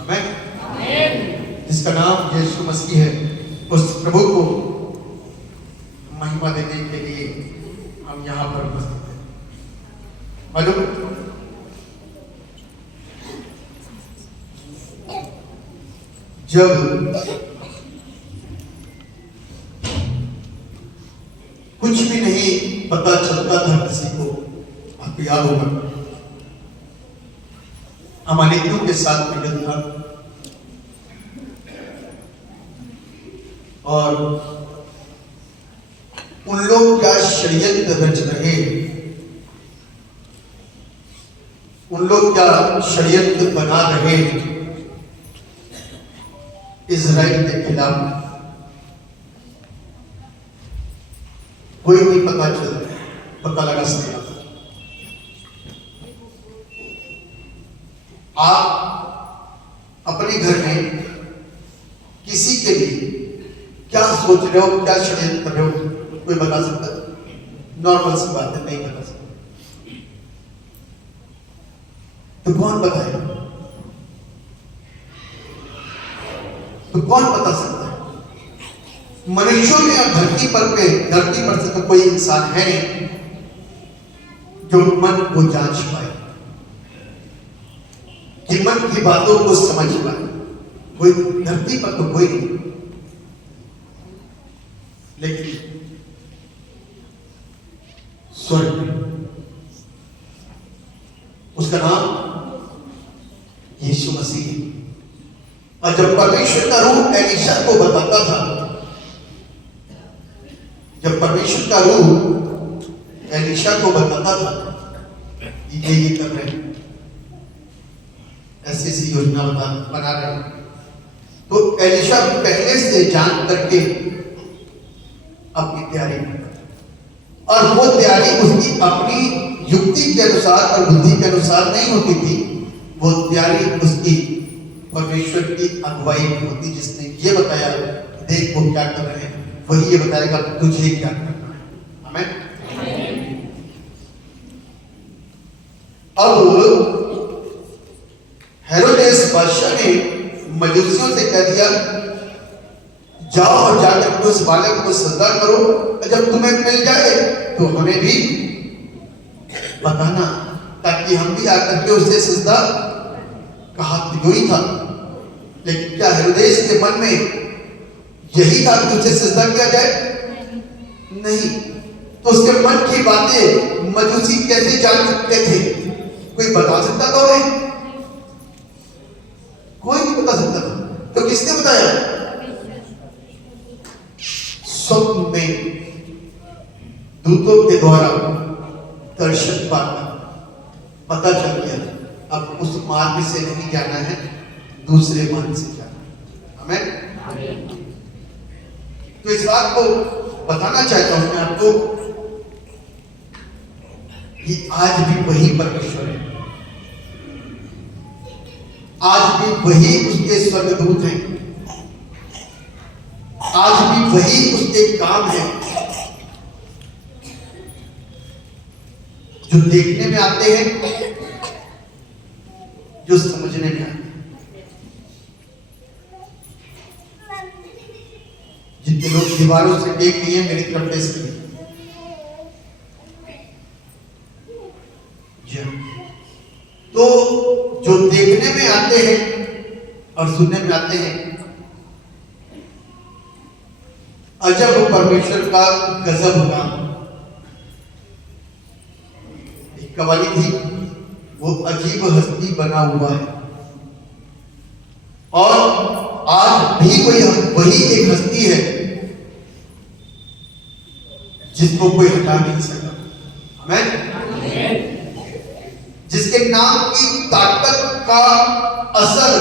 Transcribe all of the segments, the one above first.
आमीन। जिसका नाम यीशु मसीह है, उस प्रभु को महिमा देने के लिए हम यहाँ पर उपस्थित हैं। मालूम जब कुछ भी नहीं पता चलता था किसी को, आपको याद होगा अमालेकियों के साथ मिलन था और उन लोग क्या षड्यंत्र रच रहे, उन लोग क्या षड्यंत्र बना रहे इजराइल के खिलाफ, कोई नहीं पता लगा सकता। आप अपने घर में किसी के लिए क्या सोच रहे हो, क्या षड्यंत्र कर रहे हो, कोई बता सकता है? नॉर्मल सी बात है, नहीं बता सकता तो कौन बताएगा? तो कौन बता सकता है? मनुष्यों में और धरती पर से तो कोई इंसान है नहीं जो मन को जांच पाए, कि मन की बातों को समझ पाए। कोई धरती पर तो कोई नहीं, लेकिन स्वर्ग में उसका नाम यीशु मसीह है। और जब परमेश्वर का रूह एलीशा को बताता था, जब परमेश्वर का रूह एलीशा को बताता था ये कर रहे हैं, ऐसी योजना बना रहे हैं, तो एलीशा पहले से जान करके अपनी तैयारी करता, और वो तैयारी उसकी अपनी युक्ति के अनुसार और बुद्धि के अनुसार नहीं होती थी। वो तैयारी उसकी परमेश्वर की अगुवाई में होती, जिसने ये बताया देख वो क्या कर रहे हैं, वही ये बताएगा तुझे क्या करना है। आमीन। अब हेरोदेस बादशाह ने मजूसियों से कह दिया, जाओ और जाकर उस बालक को सजदा करो, जब तुम्हें मिल जाए तो हमें भी बताना, ताकि हम भी आकर के उससे सजदा कहा ही था। लेकिन क्या हेरोदेस के मन में यही था कि उसे सजदा किया जाए? नहीं। तो उसके मन की बातें मजूसी कैसे जान सकते थे? कोई बता सकता था उन्हें? कोई नहीं बता सकता था। तो किसने बताया? स्वप्न में दूतों के द्वारा दर्शन पाकर पता चल गया, अब उस मार्ग से नहीं जाना है, दूसरे मार्ग से जाना। आमीन। तो इस बात को बताना चाहता हूं मैं आपको कि आज भी वही परमेश्वर है, आज भी वही उसके स्वर्गदूत हैं, आज भी वही उसके काम है, जो देखने में आते हैं, जो समझने में आते हैं। जितने लोग दीवारों से देख लिए मेरी तरफ फेस करिए। तो जो देखने में आते हैं और सुनने में आते हैं, अजब परमेश्वर का गजब होगा। एक कवाली थी, वो अजीब हस्ती बना हुआ है, और आज भी वही एक हस्ती है जिसको कोई हटा नहीं सकता। आमीन। जिसके नाम की ताकत का असर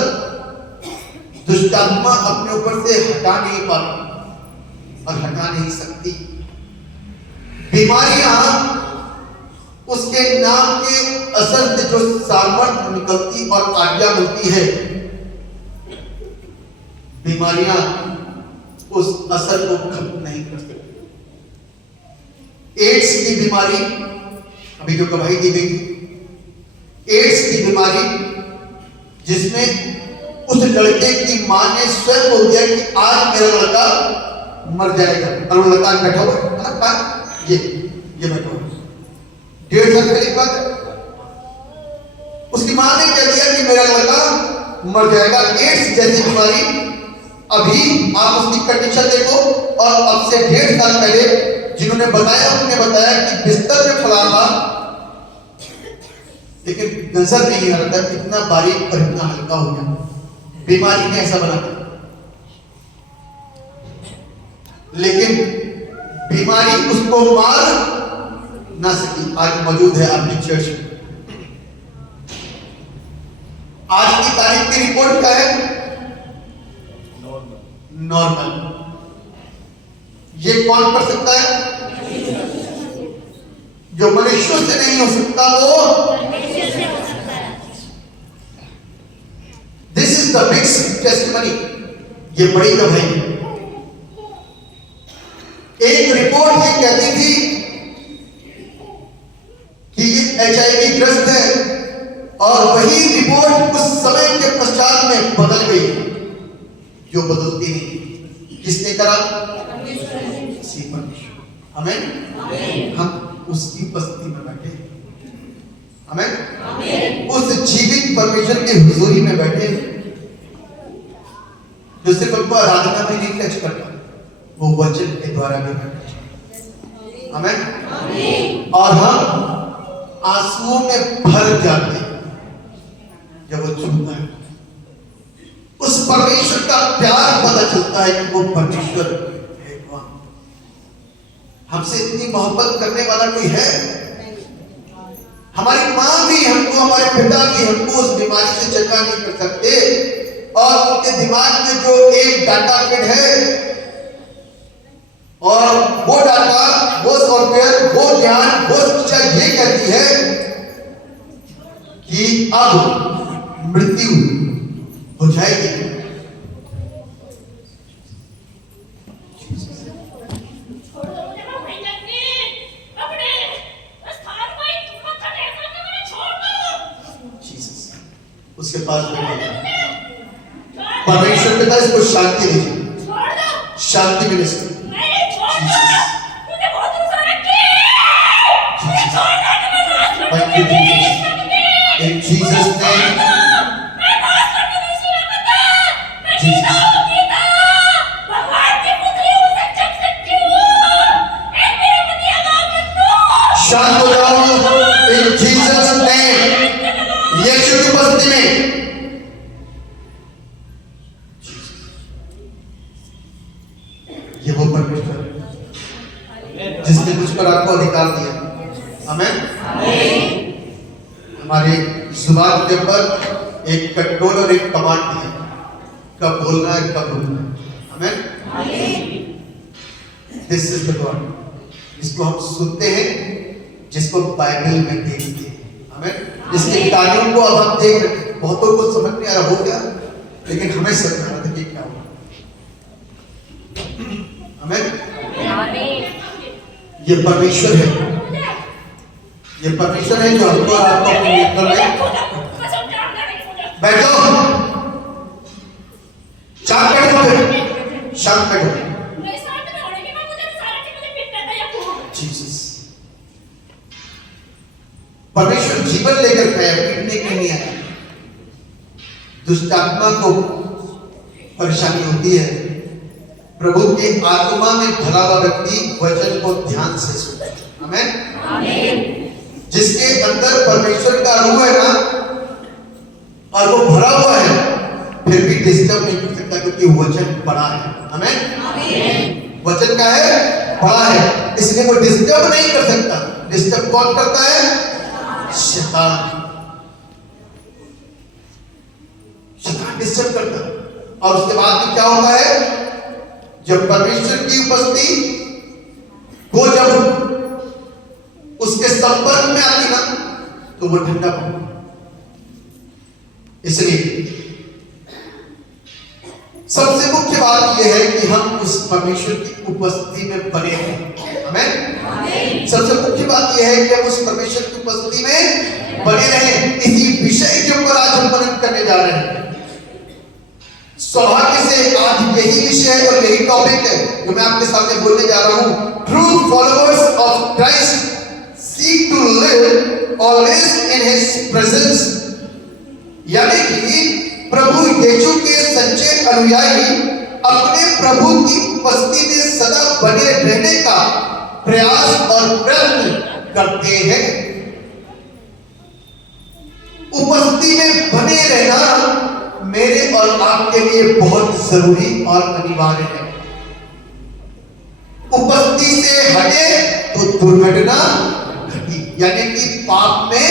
दुष्टात्मा अपने ऊपर से हटा नहीं पाती और हटा नहीं सकती। बीमारियां उसके नाम के असर से जो सामर्थ्य निकलती और आज्ञा मिलती है, बीमारियां उस असर को खत्म नहीं कर सकती। एड्स की बीमारी अभी जो गवाही दी गई, एड्स की बीमारी जिसमें उस लड़के की मां ने स्वयं बोल दिया कि आज मेरा लड़का मर जाएगा। और वो लड़का बैठा हुआ ये बैठा हुआ 1.5 साल पहले की बात है। उसकी मां ने कह दिया कि मेरा लड़का मर जाएगा, एड्स जैसी बीमारी। अभी आप उसकी कंडीशन देखो, और अब से 1.5 साल पहले जिन्होंने बताया उन्होंने बताया कि बिस्तर में फला था, लेकिन नजर नहीं आ रहा था, इतना बारीक और इतना हल्का हो गया। बीमारी ने ऐसा बना दिया, लेकिन बीमारी उसको मार ना सकी। आज मौजूद है आपकी चर्च में। आज की तारीख की रिपोर्ट क्या है? नॉर्मल। ये कौन कर सकता है? जो मनुष्यों से नहीं हो सकता वो this is the mixed testimony. ये बड़ी गवाही है। एक रिपोर्ट ये कहती थी कि ये HIV ग्रस्त है, और वही रिपोर्ट कुछ समय के पश्चात में बदल गई, जो बदलती नहीं। किसने करा? परमेश्वर। आमीन। हम उसकी उपस्थिति में बैठे, आमीन। उस जीवित परमेश्वर के हुजूरी में बैठे, जो सिर्फ हमको आराधना में नहीं टच करता, वो वचन के द्वारा भी बैठे, आमीन। और हम आंसुओं में भर जाते जब वो छूता है। उस परमेश्वर का प्यार पता चलता है कि वो परमेश्वर है। कौन हमसे इतनी मोहब्बत करने वाला कोई है? हमारी मां भी हमको, हमारे पिता भी हमको उस बीमारी से चंगा नहीं कर सकते, और उनके दिमाग में जो एक डाटा फिट है, और वो डाटा, वो सॉफ्टवेयर, वो ज्ञान, वो शिक्षा ये कहती है कि अब मृत्यु हो जाएगी। उसके पास परमेश्वर पिता इसको शांति दीजिए, शांति मिले इसको। In Jesus' name. शांत हो जाओ in Jesus' name. यीशु की उपस्थिति में। ये वो परमेश्वर जिसने मुझ पर आपको अधिकार दिया। आमीन। हमारे जुबान के ऊपर एक कंट्रोल और एक कमांड दिया, कब बोलना है, कब रुकना है। आमीन। दिस इज द गॉड जिसको हम सुनते हैं, जिसको बाइबल में देखते हैं। आमीन। जिसके कानून को अब हम देख रहे हैं। बहुतों को समझ नहीं आ रहा हो गया, लेकिन हमें समझ आ रहा था कि क्या हुआ। आमीन। ये परमेश्वर है, ये परमेश्वर है जो हमको और आपको अपने नेत्र में बैठो, शांत बैठो, शांत बैठो। जीसस परमेश्वर जीवन लेकर आया, पीटने के नहीं आया। दुष्ट आत्मा को परेशानी होती है, प्रभु की आत्मा में भरा हुआ व्यक्ति वचन को ध्यान से सुनता है। आमीन। जिसके अंदर परमेश्वर का रूह है ना, और वो भरा हुआ है, फिर भी डिस्टर्ब नहीं कर सकता, क्योंकि वचन बड़ा है। आमीन। वचन का है, बड़ा है, इसलिए वो डिस्टर्ब नहीं कर सकता। डिस्टर्ब कौन करता है? शैतान। शैतान डिस्टर्ब करता है। और उसके बाद में क्या होता है? जब परमेश्वर की उपस्थिति वो जब उसके संपर्क में आती ना, तो वो ठंडा पड़ता। इसलिए सबसे मुख्य बात यह है कि हम उस परमेश्वर की उपस्थिति में बने रहें। आमीन। सबसे मुख्य बात यह है कि हम उस परमेश्वर की उपस्थिति में बने रहें। इसी विषय के ऊपर आज हम मनन करने जा रहे हैं। सौभाग्य से आज यही विषय है और यही टॉपिक है जो मैं आपके सामने बोलने जा रहा हूं। True followers of Christ seek to live always in his presence, यानी कि प्रभु यीशु के सच्चे अनुयायी अपने प्रभु की उपस्थिति में सदा बने रहने का प्रयास और प्रयत्न करते हैं। उपस्थिति में बने रहना मेरे और आपके लिए बहुत जरूरी और अनिवार्य है। उपस्थिति से हटे तो दुर्घटना घटी, यानी कि पाप में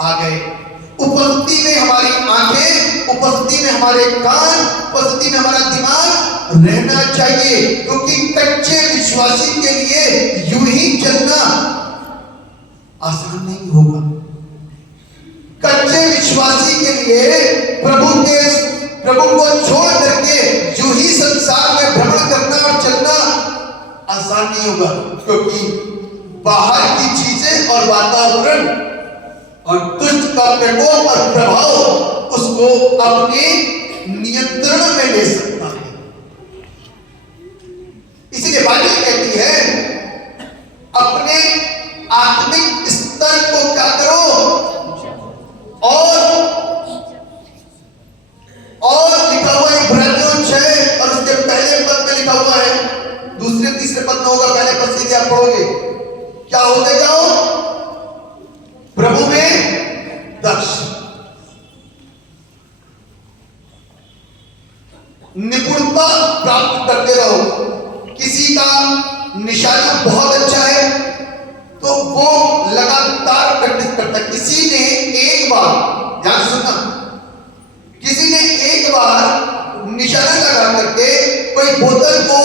आ गए। उपस्थिति में हमारी आंखें, उपस्थिति में हमारे कान, उपस्थिति में हमारा दिमाग रहना चाहिए, क्योंकि कच्चे विश्वासी के लिए यूं ही चलना आसान नहीं होगा। कच्चे विश्वासी के लिए प्रभु को छोड़ करके यूं ही संसार में भ्रमण करना और चलना आसान नहीं होगा, क्योंकि बाहर की चीजें और वातावरण और दुष्ट का प्रकोप और प्रभाव उसको अपने नियंत्रण में ले सकता है। इसीलिए बाइबल कहती है अपने आत्मिक स्तर को क्या करो, और लिखा हुआ है इब्रानियों 6 और उसके पहले पद में लिखा हुआ है, दूसरे तीसरे पद में होगा, पहले पद से आप पढ़ोगे क्या होते जाओ, प्रभु में दक्ष, निपुणता प्राप्त करते रहो। किसी का निशाना बहुत अच्छा है तो वो लगातार प्रैक्टिस करता है। किसी ने एक बार, ध्यान सुनना, किसी ने एक बार निशाना लगा करके कोई बोतल को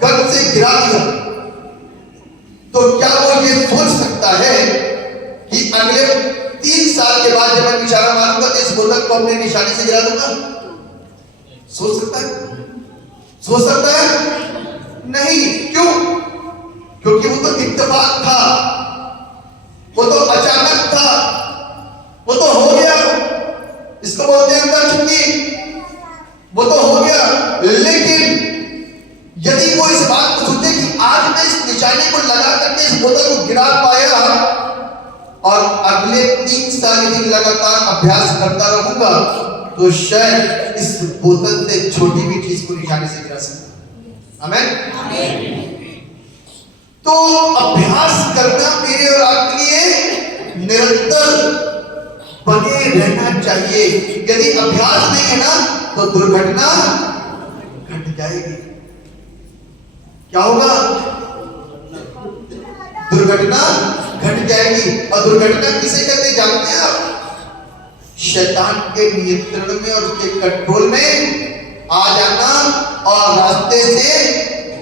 गर्भ से गिरा दिया, तो क्या वो ये सोच सकता है कि अगले 3 साल के बाद जब मैं निशाना मारूंगा तो इस बोतल को अपने निशाने से गिरा दूंगा? सोच सकता है? सोच सकता है? नहीं। क्यों? क्योंकि वो तो इत्तेफाक था, वो तो अचानक था, वो तो हो गया, इसको बोलते हैं अंदर चुकी, वो तो हो गया। लेकिन यदि वो इस बात को सोचे कि आज मैं इस निशाने को लगा करके इस बोतल को गिरा पाया और अगले 3 साल यदि लगातार अभ्यास करता रहूंगा तो शायद इस बोतल से छोटी भी चीज को निशाने से गिरा सकता। आमीन। तो अभ्यास करना मेरे और आपके लिए निरंतर बने रहना चाहिए। यदि अभ्यास नहीं है ना तो दुर्घटना घट जाएगी। क्या होगा? दुर्घटना घट जाएगी। और दुर्घटना किसे कहते जानते हैं आप? शैतान के नियंत्रण में और उसके कंट्रोल में आ जाना और रास्ते से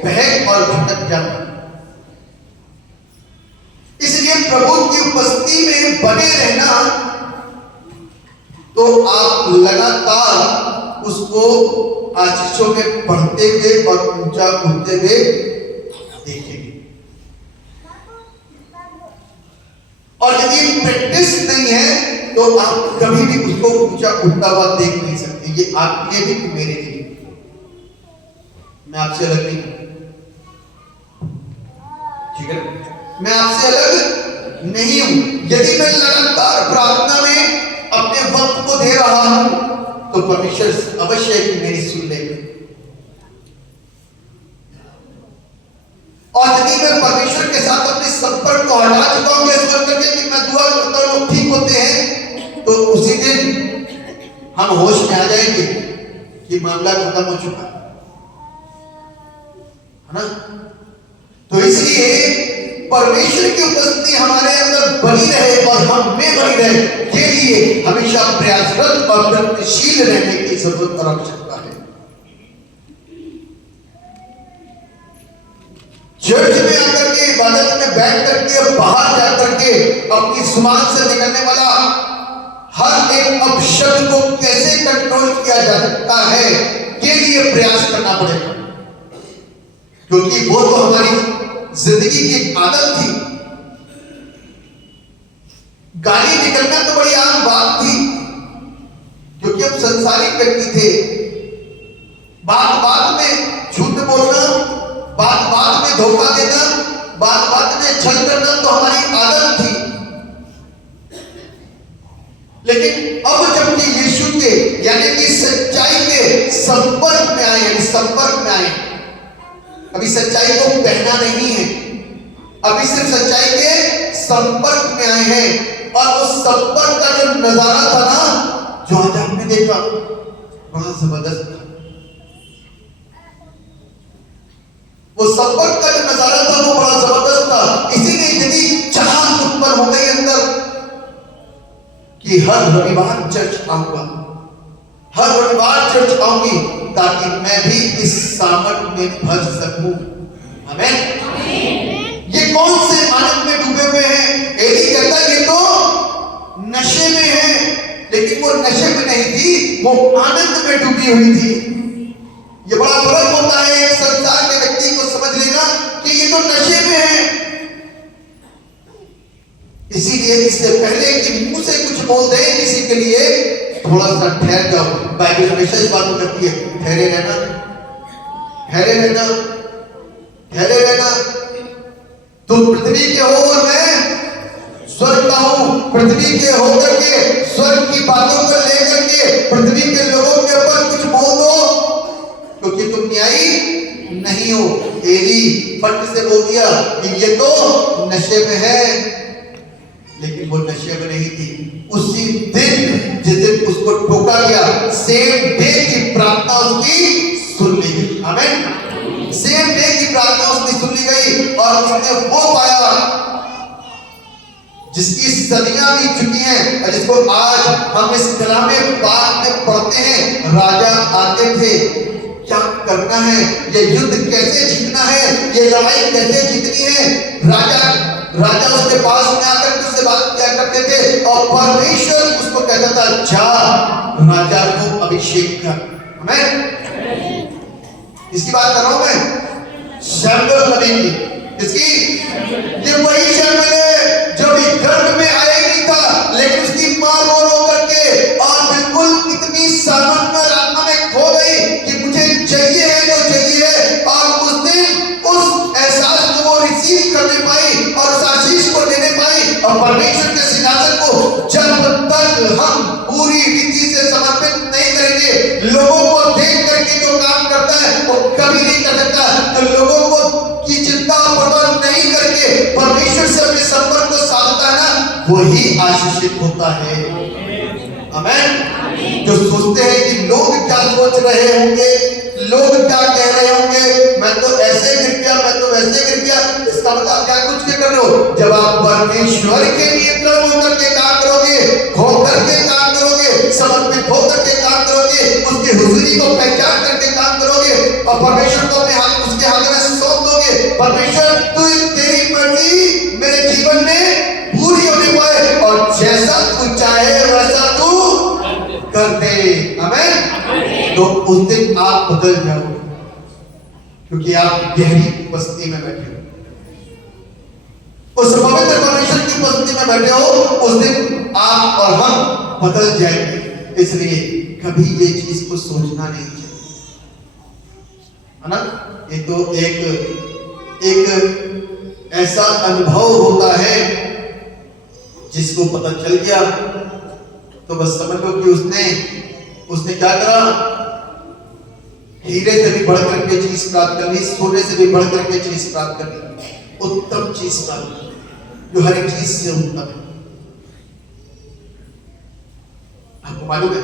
बहक और भटक जाना। इसलिए प्रभु की उपस्थिति में बने रहना तो आप लगातार उसको आशीषों में बढ़ते हुए और ऊंचा उठते हुए देखेंगे। और यदि प्रैक्टिस नहीं है तो आप कभी भी उसको ऊंचा उठता हुआ देख नहीं सकते। ये आपके लिए भी मेरे लिए, मैं आपसे अलग नहीं, ठीक है? मैं आपसे अलग नहीं हूं। यदि मैं लगातार प्रार्थना में अपने वक्त को दे रहा हूं तो परमेश्वर अवश्य मेरी सुन लेगा। और यदि मैं परमेश्वर के साथ अपने संपर्क को हटा चुका हूं, ईश्वर करके कि मैं दुआ करता हूं लोग ठीक होते हैं, तो उसी दिन हम होश में आ जाएंगे कि मामला खत्म हो चुका है ना। तो इसलिए परमेश्वर की उपस्थिति हमारे अंदर बनी रहे और हम में बनी रहे के लिए हमेशा प्रयासरत और प्रयत्नशील रहने की जरूरत और आवश्यकता है। चर्च में आकर के, इबादत में बैठ करके, बाहर जाकर के अपनी जुबान से निकलने वाला हर एक अपशब्द को कैसे कंट्रोल किया जा सकता है के लिए प्रयास करना पड़ेगा, क्योंकि वो तो हमारी जिंदगी की एक आदत थी। गाली निकलना तो बड़ी आम बात थी, क्योंकि हम संसारिक व्यक्ति थे। बात बात में झूठ बोलना, बात बात में धोखा देना, बात बात में छल करना तो हमारी आदत थी। लेकिन अब जबकि यीशु के यानी कि सच्चाई के संपर्क में आए, यानी संपर्क में आए, अभी सच्चाई को पहना नहीं है, अभी सिर्फ सच्चाई के संपर्क में आए हैं। और उस संपर्क का जो नजारा था ना, जो आज आपने देखा, बड़ा जबरदस्त था। वो संपर्क का जो नजारा था वो बड़ा जबरदस्त था। इसीलिए यदि चाह उत्पन्न हो गई अंदर कि हर रविवार चर्च आऊंगा, हर रविवार चर्च आऊंगी, ताकि मैं भी इस सामर्थ में भर सकूं। आमीन। ये कौन से आनंद में डूबे हुए हैं? एली कहता है ये तो नशे में है, लेकिन वो नशे में नहीं थी, वो आनंद में डूबी हुई थी। ये बड़ा फर्क होता है एक संसार के व्यक्ति को समझ लेना कि ये तो नशे में है। इसीलिए इससे पहले कि मुंह से कुछ बोल दे किसी के लिए, थोड़ा सा ठहर जाओ। बाइबल हमेशा इस बात को कहती है, ठहरे रहना, ठहरे रहना, ठहरे रहना। तुम पृथ्वी के हो और मैं स्वर्ग का हूं। पृथ्वी के होकर के स्वर्ग की बातों को लेकर के पृथ्वी के लोगों के ऊपर कुछ बोल दो, क्योंकि तुम न्यायी नहीं हो। एली फट से बोल दिया कि ये तो नशे में है, लेकिन वो नशे में नहीं थी। उसी दिन जिस दिन उसको ठोका गया, सेम डे की प्रार्थना उसकी सुन ली गई। आमीन। सेम डे की प्रार्थना उसकी सुन ली गई और उसने वो पाया जिसकी सदियां बीत चुकी हैं और जिसको आज हम इस कलामे पाक में पढ़ते हैं। राजा आते थे, क्या करना है, ये युद्ध कैसे जीतना है, ये लड़ाई कैसे जीतनी है। राजा उसके पास में आकर उससे बात किया करते थे और परमेश्वर उसको कहता था, जा राजा को अभिषेक कर। आमीन। इसकी बात कर रहा हूं मैं, शमूएल नबी की। इसकी ये वही शमूएल है जो भी गर्भ में आया ही नहीं था, लेकिन उसकी मां रो करके और बिल्कुल इतनी सामर्थ्य आत्मा में खो गई कि मुझे चाहिए है जो चाहिए है। और उस दिन उस एहसास को वो रिसीव करने पाई और उस आशीष को देने पाई। और परमेश्वर के सिंहासन को जब तक हम पूरी रीति से समर्पित नहीं करेंगे, लोगों को देख करके जो काम करता है वो कभी नहीं कर सकता। तो लोगों को की चिंता और परवाह नहीं करके परमेश्वर से अपने संपर्क को साधता है ना, वही आशीषित होता है। आमीन। जो सोचते हैं कि लोग क्या सोच रहे होंगे, लोग क्या कह रहे होंगे, मैं तो ऐसे गिर गया, मैं तो वैसे गिर गया, इसका मतलब क्या कुछ नहीं कर रहे हो। जब आप परमेश्वर के नियंत्रण होकर के काम करोगे, होकर के काम करोगे, समर्पित होकर के काम करोगे, उसकी हुजूरी को पहचान करके काम करोगे और परमेश्वर को अपने हाथ उसके हाथ में सौंप दोगे, परमेश्वर तू तेरी मर्जी मेरे जीवन में पूरी होने पाए और जैसा तू चाहे वैसा तू कर दे। आमीन। तो उस दिन आप बदल जाओगे, क्योंकि आप गहरी उपस्थिति में बैठे हो, उस पवित्र परमेश्वर की उपस्थिति में बैठे हो। उस दिन आप और हम बदल जाएंगे। इसलिए कभी ये चीज को सोचना नहीं चाहिए, है ना। ये तो एक ऐसा अनुभव होता है जिसको पता चल गया तो बस समझ लो कि उसने क्या करा, हीरे से भी बढ़कर के चीज प्राप्त कर ली, सोने से भी बढ़कर के चीज प्राप्त कर ली, उत्तम चीज प्राप्त कर ली, जो हर एक चीज से उत्तम है। आपको मालूम है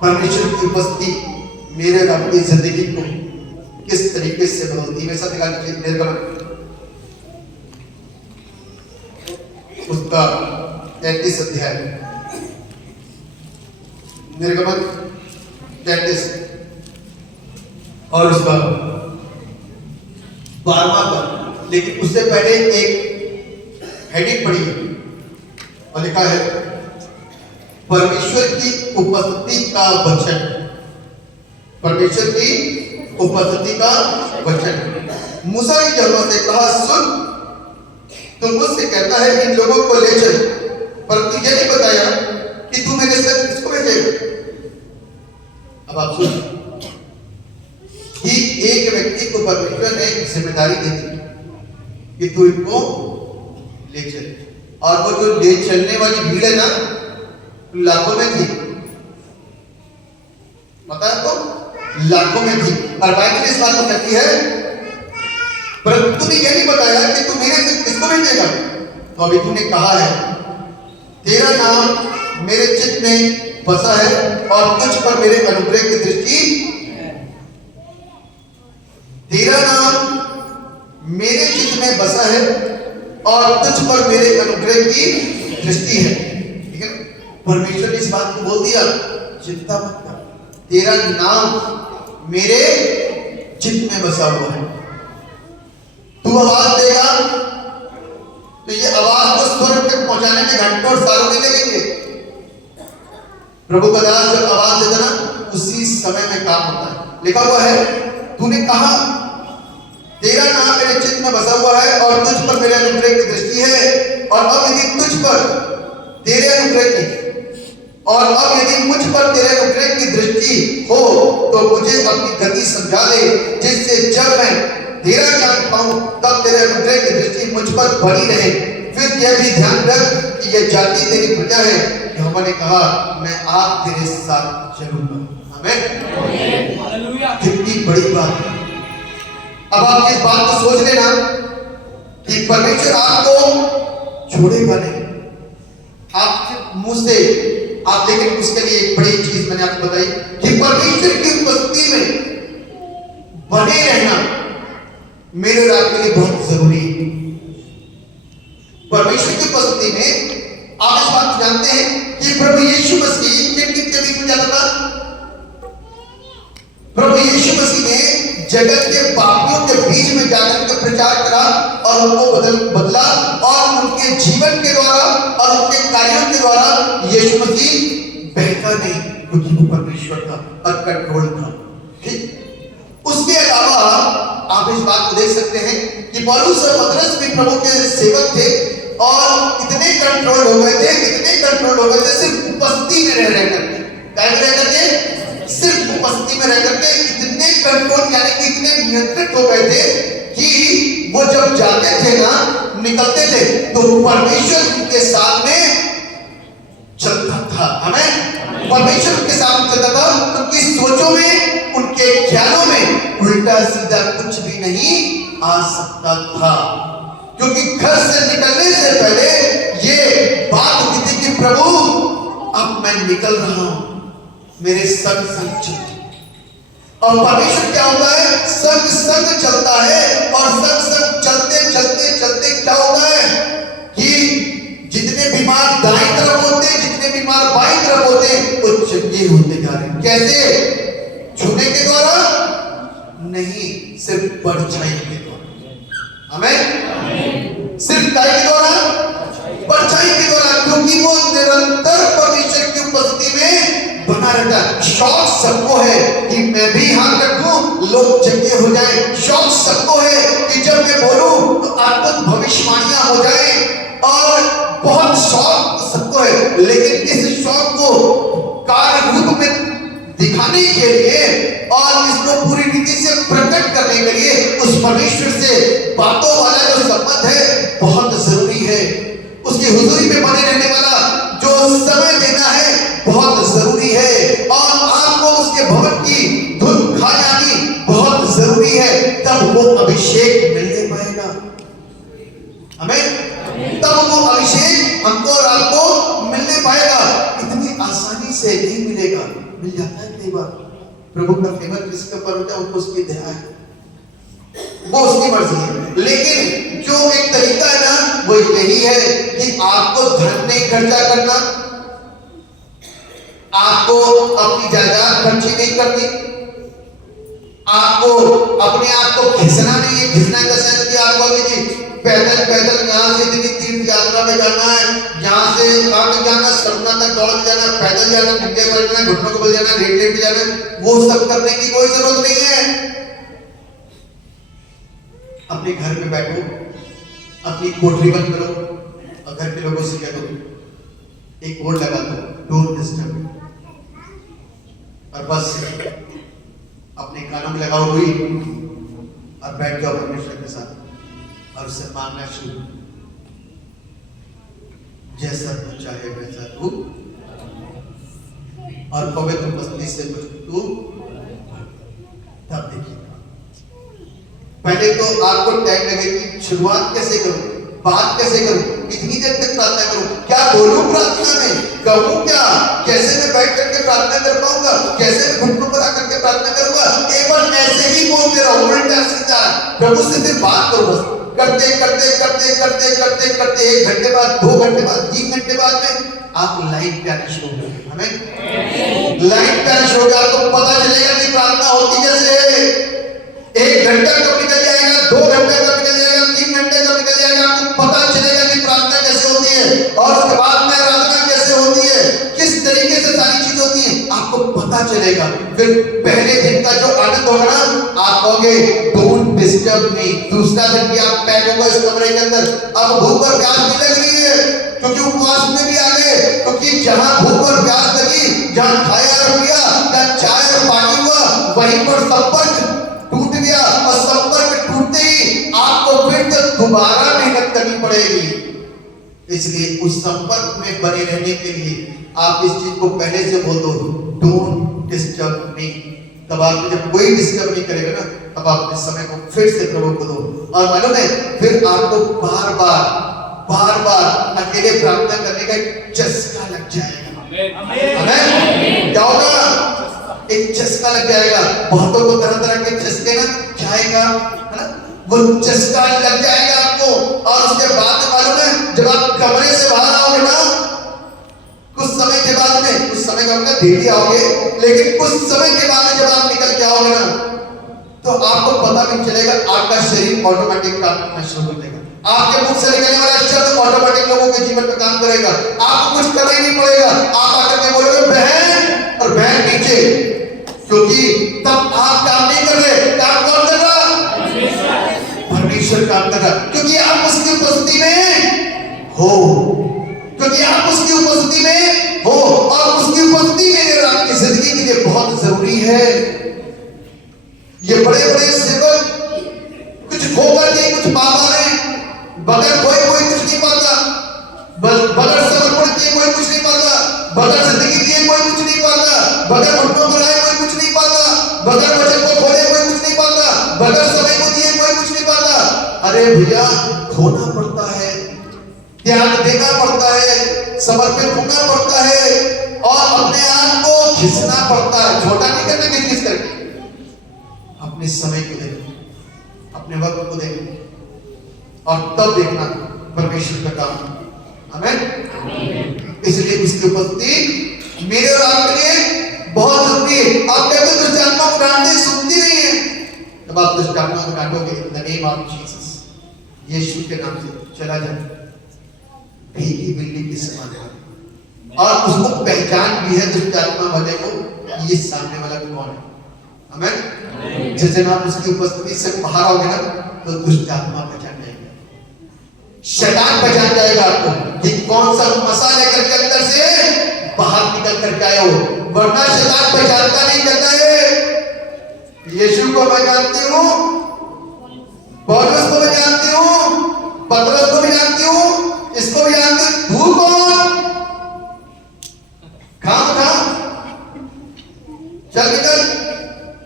परमेश्वर की उपस्थिति मेरे और आपकी जिंदगी को किस तरीके से बदलती है। मेरे साथ दिखा लीजिए निर्गमन उसका 33 अध्याय, निर्गमन 33 और उसका 12वां पद। लेकिन उससे पहले एक हेडिंग पड़ी है और लिखा है परमेश्वर की उपस्थिति का वचन। परमेश्वर की उपस्थिति का वचन। मूसा की जगह से कहा, सुन, तू मुझसे कहता है इन लोगों को ले चल, पर तुझे नहीं बताया कि तू मेरे साथ किसको भेजेगा। अब आप सोचिए कि एक व्यक्ति को परमेश्वर ने जिम्मेदारी दे दी कि तू इनको ले चल, और वो जो ले चलने वाली भीड़ है ना लाखों में थी, पता है तो लाखों में थी। और बाइबल इस बात को कहती है परंतु तूने ये नहीं बताया कि तू मेरे से किसको भेजेगा। तो अभी तूने कहा है तेरा नाम मेरे चित्त में बसा है और तुझ पर मेरे अनुग्रह की दृष्टि, तेरा नाम मेरे चित्त में बसा है और तुझ पर मेरे अनुग्रह की दृष्टि है। ठीक है, परमेश्वर ने इस बात को बोल दिया चिंता मत कर, तेरा नाम मेरे चित्त में बसा हुआ है। तू आवाज देगा तो ये आवाज को स्वर्ग तक पहुंचाने में घंटों और सालों नहीं लगेंगे। प्रभु का दास जब आवाज देता ना उसी समय में काम होता है। लिखा हुआ है तूने कहा तेरा नाम मेरे चित्त में बसा हुआ है और तुझ पर मेरे अनुग्रह की दृष्टि है, और अब यदि तुझ पर तेरे अनुग्रह की, और अब यदि मुझ पर तेरे अनुग्रह की दृष्टि हो तो मुझे अपनी गति समझा दे, जिससे जब मैं तेरा ज्ञान पाऊं तब तेरे अनुग्रह की दृष्टि मुझ पर बनी रहे। फिर यह भी ध्यान रख कि यह जाति तेरी प्रजा है। यहोवा ने कहा मैं आप तेरे साथ चलूंगा। आमीन, हालेलुया। कितनी बड़ी बात है। अब आप इस बात को सोच लेना कि परमेश्वर आपको छोड़ेगा नहीं। आप मुंह से आप, लेकिन उसके लिए एक बड़ी चीज मैंने आपको बताई कि परमेश्वर की उपस्थिति में बने रहना मेरे और आपके लिए बहुत जरूरी है। परमेश्वर की उपस्थिति में आप इस बात को जानते हैं कि प्रभु यीशु मसीह किन किन के बीच में जाता था। प्रभु यीशु मसीह ने जगत के पापियों के बीच में जाकर के प्रचार करा और उनको बदला, और उनके जीवन के द्वारा और उनके कार्यों के द्वारा यीशु मसीह बहका नहीं, क्योंकि वो परमेश्वर था और कंट्रोल था। ठीक, उसके अलावा आप इस बात को देख सकते हैं कि पौलुस और पतरस भी प्रभु के सेवक थे और इतने कंट्रोल हो गए थे, इतने कंट्रोल हो गए थे सिर्फ उपस्थिति में रह करके, क्या रह करके, सिर्फ उपस्थिति में रह करके इतने कंट्रोल यानी कि इतने नियंत्रित हो गए थे कि वो जब जाते थे ना, निकलते थे तो परमेश्वर उनके साथ में चलता था। हमें परमेश्वर उनके साथ चलता था, उनकी सोचों में, उनके ख्यालों में उल्टा सीधा कुछ भी नहीं आ सकता था, क्योंकि घर से निकलने से पहले ये बात होती थी कि प्रभु अब मैं निकल रहा हूं, मेरे संग संग चल। और परमेश्वर क्या होता है, संग संग चलता है, और संग संग चलते चलते चलते क्या होता है कि जितने बीमार दाईं तरफ होते, जितने बीमार बाईं तरफ होते, वो चंगे होते जा रहे हैं। कैसे? छूने के द्वारा नहीं, सिर्फ परछाई के द्वारा। आमीन, सिर्फ काय के द्वारा, परछाई के द्वारा, क्योंकि वो निरंतर परमेश्वर की उपस्थिति में बना रहता है। शौक सबको है कि मैं भी हाथ रखूं, लोग चंगे हो जाएं। शौक सबको है कि जब मैं बोलूं तो अद्भुत भविष्यवाणियां हो जाएं, और बहुत शौक सबको है। लेकिन इस शौक को कार्य रूप में दिखाने के लिए और इसको पूरी रीति से प्रकट करने के लिए उस परमेश्वर से बातों वाला जो संबंध है बहुत जरूरी है। उसकी हुजूरी में बने रहने वाला जो समय देना है बहुत जरूरी है, और आपको उसके भवन की धुन खा जानी बहुत जरूरी है, तब वो अभिषेक मिलने पाएगा। हमें तब वो अभिषेक हमको और आपको मिलने पाएगा। इतनी आसानी से नहीं मिलेगा, मिल जाता है कई बार। प्रभु का फेवर किसके ऊपर होता है, उनको उसकी दया है, वो उसकी मर्जी है। लेकिन जो एक तरीका है ना, वो यही है कि आपको धन नहीं खर्चा करना, आपको अपनी जायदाद खर्ची नहीं करनी, आपको अपने आप को घिसना नहीं है। घिसना का सेंस क्या आपको जी, पैदल पैदल यहाँ से इतनी तीर्थ यात्रा में जाना है, यहाँ से कहाँ तक जाना, सपना तक दौड़ के जाना, पैदल जाना, ठंडे पर जाना, घुटनों को बल जाना, लेट लेट के जाना, वो सब करने की कोई जरूरत नहीं है। अपने घर में बैठो, अपनी कोठरी बंद करो और घर के लोगों से कह दो, एक बोर्ड लगा दो, डोंट डिस्टर्ब, और बस अपने कानों में लगाओ रुई और बैठ जाओ परमेश्वर के साथ और उससे मांगना शुरू, जैसा तू चाहे वैसा तू, और पवित्र मस्ती से तू तब देखिए। पहले तो आपको टाइम लगेगी, शुरुआत कैसे करूं, बात कैसे करूं, कितनी देर तक प्रार्थना करूं, क्या बोलूं प्रार्थना में, कहूं क्या, कैसे मैं बैठ करके प्रार्थना कर पाऊंगा, कैसे मैं घुटनों पर आकर के प्रार्थना करूंगा। केवल ऐसे ही बोलते रहो, उल्टा सीधा, प्रभु से सिर्फ बात करो बस। करते करते करते करते करते करते 1 घंटे बाद, 2 घंटे बाद, 3 घंटे बाद में आप लाइट पे आना शुरू हो गए। हमें लाइट पे आना शुरू हो गया, आपको पता चलेगा कि प्रार्थना होती कैसे है। 1 घंटा कब निकल जाएगा, 2 घंटे कब निकल जाएगा, 3 घंटे कब निकल जाएगा, आपको पता चलेगा कि प्रार्थना कैसे होती है और उसके बाद में आराधना कैसे होती है, किस तरीके से सारी चीजें होती है, आपको पता चलेगा। फिर पहले दिन का जो आनंद होगा ना, आप कहोगे डोंट डिस्टर्ब मी। दूसरा दिन भी आप पैक होगा इस कमरे के अंदर, अब भूख और प्यास भी लग रही है क्योंकि उपवास में भी आ गए, क्योंकि जहां भूख और प्यास लगी, जहां खाया और पिया, जहां चाय और पानी हुआ, वहीं पर संपर्क टूट गया और संपर्क टूटते ही आपको फिर से दोबारा मेहनत करनी पड़ेगी। इसलिए उस संपर्क में बने रहने के लिए आप इस चीज को पहले से बोल दो, डोंट डिस्टर्ब मी। तब आप जब कोई डिस्टर्ब नहीं करेगा ना, तब आप अपने समय को फिर से प्रभु को दो और मालूम है फिर आपको बार बार अकेले प्रार्थना करने का एक चस्का लग जाएगा। आमीन। क्या होगा? एक चस्का लग जाएगा। बहुतों को तरह तरह के चस्के ना जाएगा, है ना, वो चस्का लग जाएगा आपको। और उसके बाद मालूम है जब आप कमरे से बाहर आओगे ना, कुछ समय के बाद में, कुछ समय का मतलब डेली आओगे, लेकिन कुछ समय के बाद में जब आप निकल के आओगे ना, तो आपको पता नहीं चलेगा, आपका शरीर ऑटोमेटिक काम करना शुरू कर देगा। आपके मुख से निकलने वाला शब्द ऑटोमेटिक लोगों के जीवन में काम करेगा, आपको कुछ करना ही नहीं पड़ेगा। आप आकर के बोलोगे बहन, और बहन नीचे, क्योंकि तब आप काम नहीं कर रहे, काम कौन कर रहा? परमेश्वर काम कर रहा, क्योंकि आप उसकी उपस्थिति में हो, क्योंकि आप उसकी उपस्थिति में हो, और उसकी उपस्थिति में आपकी जिंदगी के लिए बहुत जरूरी है। ये बड़े बड़े सेवक कुछ खोकर के कुछ पा रहे हैं, बगैर कोई कुछ नहीं पाता, बगैर समर्पण किए कोई कुछ नहीं पाता, बगैर जिंदगी दिए कोई कुछ नहीं पाता, बगैर घुटनों पर आए कोई कुछ नहीं पाता, बगैर वचन को खोले कोई कुछ नहीं पाता, बगैर समय को दिए कोई कुछ नहीं पाता। अरे भैया, खोना पड़ता है, त्याग देना पड़ता है, समर्पित होना पड़ता है और अपने आप को खींचना पड़ता है। छोटा नहीं करना किस करके, अपने समय को देना, अपने वक्त को देना और तब देखना परमेश्वर का काम। आमीन। इसलिए उसकी उपस्थिति मेरे और आपके लिए बहुत जरूरी है। आप कहते हो दुष्ट आत्मा को डांटते, सुनती नहीं है, तब आप दुष्ट आत्मा को डांटोगे in the name of Jesus, यीशु के नाम से चला जाए, भीगी बिल्ली के समान। और उसको पहचान भी है दुष्ट आत्मा वाले को, ये सामने वाला कौन है। आमीन। जैसे आप उसकी उपस्थिति से बाहर आओगे ना, तो दुष्ट आत्मा पहचान जाएगा, शैतान पहचान जाएगा आपको कि कौन सा मसा लेकर के अंदर से बाहर निकल करके आए हो, वरना शैतान पहचानता नहीं करता है। यीशु को मैं जानती हूँ, पौलुस को मैं जानती हूँ, पतरस को भी जानती हूँ, इसको भी जानती हूँ, तू कौन? कहाँ चल निकल,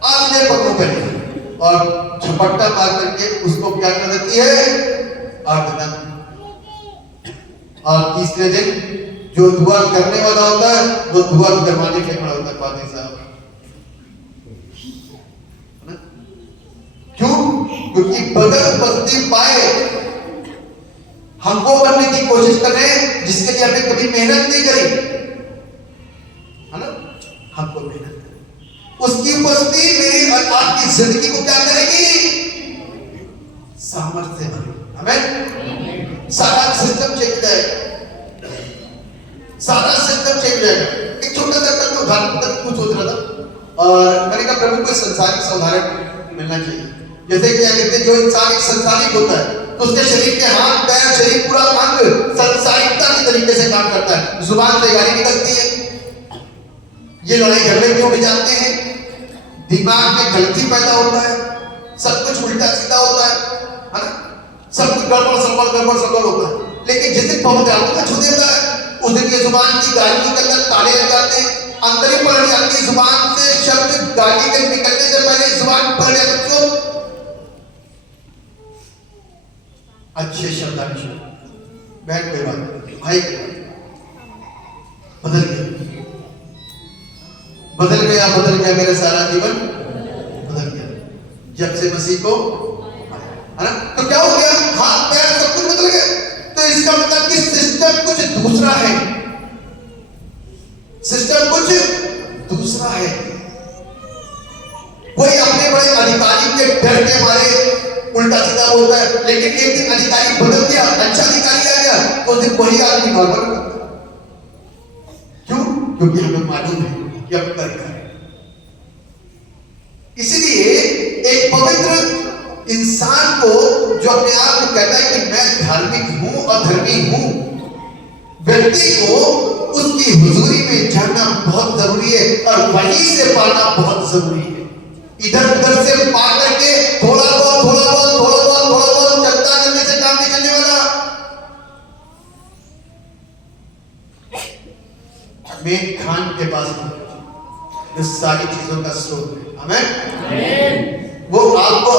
आप मुझे पकड़ो पहले, और झपट्टा मार करके उसको क्या कर देती है, आर्दन। और तीसरे दिन जो दुआ करने वाला होता है वो दुआ करवाने के खड़ा होता है पादी साहब। क्यों? क्योंकि बगैर उपस्थिति पाए हमको बनने की कोशिश कर रहे हैं जिसके लिए हमने कभी मेहनत नहीं करी, है ना, हमको मेहनत करी। उसकी उपस्थिति मेरी और आपकी जिंदगी को क्या करेगी? सामर्थ्य भरेगी। हमें सारा सिस्टम चेंज जाएगा, सारा सिस्टम चेंज जाएगा। एक छोटा सा कल मैं उदाहरण तक कुछ सोच रहा था और मैंने कहा प्रभु को संसारिक उदाहरण मिलना चाहिए। जैसे क्या कहते हैं, जो इंसान एक संसारिक होता है तो उसके शरीर के हाथ पैर शरीर पूरा अंग संसारिकता के तरीके से काम करता है। जुबान से गाली निकलती है, ये लड़ाई झगड़े क्यों हो जाते हैं? दिमाग में गलती पैदा होता है, सब कुछ उल्टा सीधा होता है ना? सब कुछ गड़बड़ सड़बड़ होता है। लेकिन जिस दिन पवित्र आत्मा छू देता है उस दिन की जुबान की गालियों के अंदर ताले लग जाते हैं, अंदर ही पड़ जाती है। जुबान से शब्द गाली के निकलने से पहले जुबान पड़ जाती है। अच्छे शब्द बैठ कोई बात नहीं भाई, बदल गया मेरा सारा जीवन बदल गया जब से मसीह को, है ना? तो क्या हो गया? हाथ पैर सब कुछ बदल गया। तो इसका मतलब कि सिस्टम कुछ दूसरा है, सिस्टम कुछ दूसरा है। कोई अपने बड़े अधिकारी के डर के मारे उल्टा सीधा बोलता है, लेकिन एक दिन अधिकारी बदल गया, अच्छा अधिकारी आ गया, तो उस दिन वही आदमी नॉर्मल होता है। क्यों? क्योंकि हमें मालूम है कि अब कर रहे हैं। इसलिए एक पवित्र इंसान को जो अपने आप को कहता है कि मैं धार्मिक हूं और धर्मी हूं, व्यक्ति को उसकी हुजूरी में जाना बहुत जरूरी है और वहीं से पाना बहुत जरूरी है। इधर उधर से पा करके थोड़ा बहुत चलता करने से काम नहीं चलने वाला। मेन खान के पास जो सारी चीजों का स्रोत है, आमीन, वो आपको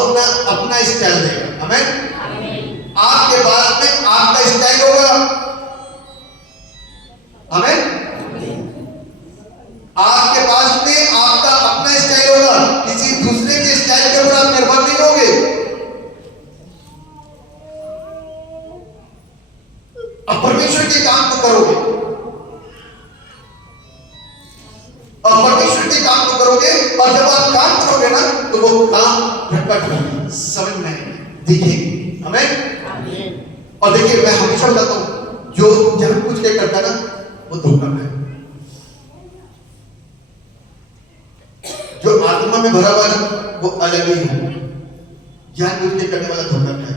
अपना स्टाइल देगा, आमीन। आपके पास में आपका स्टाइल होगा, आमीन। आपके पास में आपका अपना स्टाइल होगा, किसी दूसरे के स्टाइल के ऊपर आप निर्भर नहीं होगे। अब परमेश्वर के काम को करोगे और परमेश्वर के काम को करोगे, और जब आप काम करोगे ना तो वो काम प्रकट होगी, समझ में दिखेगी, आमीन। और देखिए मैं हमेशा बताता हूं, जो जब कुछ के करता ना वो धोखा है। जो आत्मा में भरा हुआ है वो अलग ही है, जानबूझ के करने वाला धोखा है।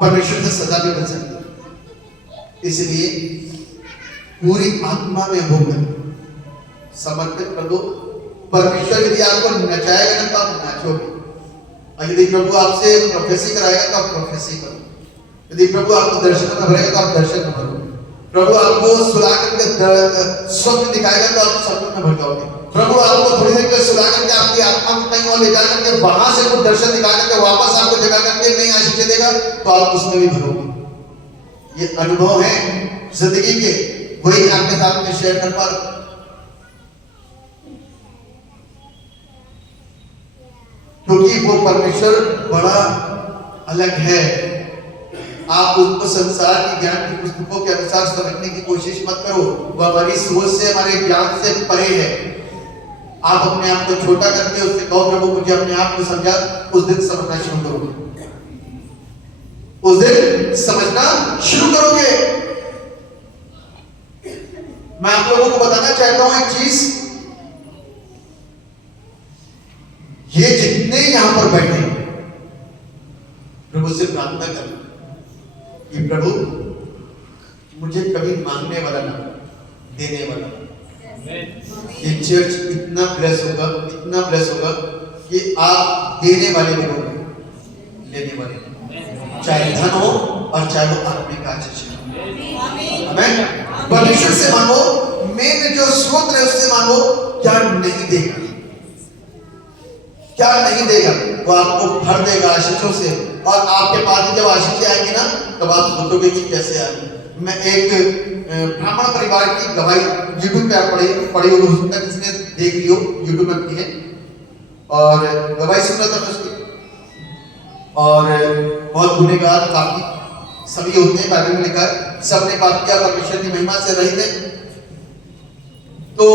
परमेश्वर से सजा भी बच सकती है। इसलिए पूरी आत्मा में होकर समर्पित कर दो। परमेश्वर यदि आपको नचाएगा ना तो आप नाचोगे, और यदि प्रभु आपसे प्रोफेसी कराएगा तो आप प्रोफेसी करो। यदि प्रभु आपको दर्शन में भरेगा तो आप दर्शन में भरोगे। प्रभु आपको सुला करके स्वप्न दिखाएगा तो आप स्वप्न में भर जाओगे। प्रभु आपको थोड़ी देर के सुला करके आपकी आत्मा को कहीं और ले जा करके वहां से कुछ दर्शन दिखा करके वापस आपको जगा करके नई आशीष देगा तो आप उसमें भी भरोगे। ये अनुभव है जिंदगी के, वही आपके साथ में शेयर कर पा रहा हूं। क्योंकि वो परमेश्वर बड़ा अलग है। आप उसको संसार की ज्ञान की पुस्तकों के अनुसार समझने की कोशिश मत करो, वो हमारी सोच से हमारे ज्ञान से परे है। आप अपने आप को छोटा करके उससे कहो प्रभु मुझे अपने आप को समझा, उस दिन समझना शुरू करोगे, उस दिन समझना शुरू करोगे। मैं आप लोगों को बताना चाहता हूं एक चीज, ये जितने यहां पर बैठे प्रभु से प्रार्थना करना कि प्रभु मुझे कभी मांगने वाला ना, देने वाला। ये चर्च इतना ब्लेस होगा कि आप देने वाले भी होंगे, लेने वाले, चाहे धन हो और चाहे वो आत्मिक आशीष हो। आमीन। परमेश्वर से मांगो, मेन जो स्रोत है उससे मांगो। क्या नहीं देगा, क्या नहीं देगा, वो आपको भर देगा आशीषों से। और आपके पास जब आशीषें आएंगी ना तब आप सोचोगे कि कैसे आएगी। मैं एक ब्राह्मण परिवार की गवाही यूट्यूब पे पढ़ी हुई हो सकता है किसने देख लियो, यूट्यूब में की है, और गवाही सुन रहा था उसकी। और बहुत गुनहगार पापी सभी होते हैं, बाइबल में लिखा है सबने पाप किया, परमेश्वर की महिमा से रहित है। तो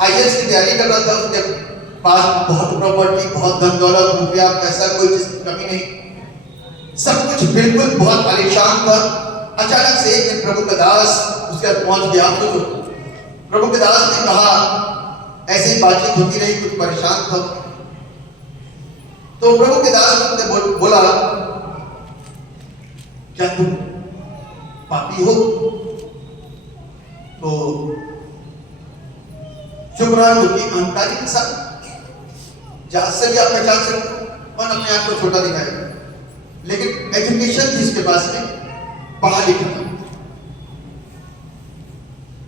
आईएएस की तैयारी कर रहा था, उसके पास बहुत प्रॉपर्टी, बहुत धन दौलत, रुपया, पैसा, कोई चीज की कमी नहीं, सब कुछ बिल्कुल बहुत आलीशान था। अचानक से एक दिन प्रभु का दास उसके पास पहुंच गया। तो प्रभु के दास ने कहा, ऐसी बातचीत होती रही, कुछ परेशान था। तो प्रभु के दास ने बोला, क्या तुम पापी हो? तो चुपरान होती अहंकारी इंसान, जात से भी आप पहचान सकते हो और अपने आप को छोटा दिखाएगा, लेकिन एजुकेशन थी इसके पास में, पढ़ा लिखा था।